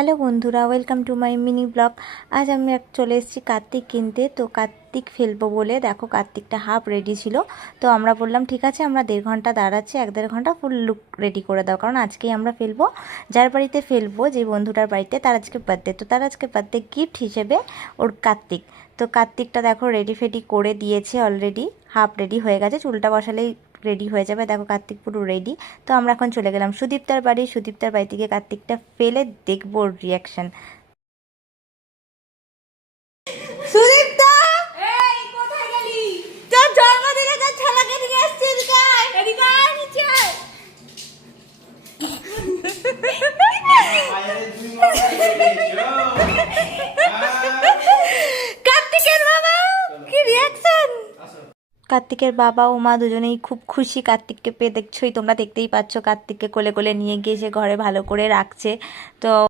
Hello বন্ধুরা, welcome to my mini blog. আজ আমি চলে এসেছি কার্তিক কিনতে। তো কার্তিক ফেলবো বলে দেখো কার্তিকটা হাফ রেডি ছিল। তো আমরা বললাম ঠিক আছে, আমরা 1.5 ঘন্টা দাঁড়াচ্ছি, 1-1.5 ঘন্টা ফুল লুক রেডি করে দাও, কারণ আজকেই আমরা ফেলবো। যার বাড়িতে ফেলবো, যে বন্ধুটার বাড়িতে, তার আজকে বার্থডে। তো তার আজকে বার্থডে গিফট হিসেবে ওর কার্তিক। তো কার্তিকটা দেখো রেডি ফেডি করে দিয়েছে অলরেডি, হাফ রেডি হয়ে গেছে, চুলটা বসালেই রেডি হয়ে যাবে। দেখো কার্তিক পুরো রেডি। তো আমরা এখন চলে গেলাম সুদীপ্তার বাড়ি। সুদীপ্তার বাড়ি থেকে কার্তিকটা ফেলে দেখবো ওর রিয়াকশন। সুদীপ্তা, এই কোথায় গেলি? তোর জন্মদিনে তোর ছেলেকে নিয়ে এসেছিস, এদিকে আয়, নিচে আয়। কার্তিকের বাবা কি রিয়াকশন। কার্তিকের বাবা ও মা দুজনেই খুব খুশি কার্তিককে পেয়ে। দেখছোই তোমরা, দেখতেই পাচ্ছ কার্তিককে কোলে কোলে নিয়ে গিয়ে সে ঘরে ভালো করে রাখছে। তো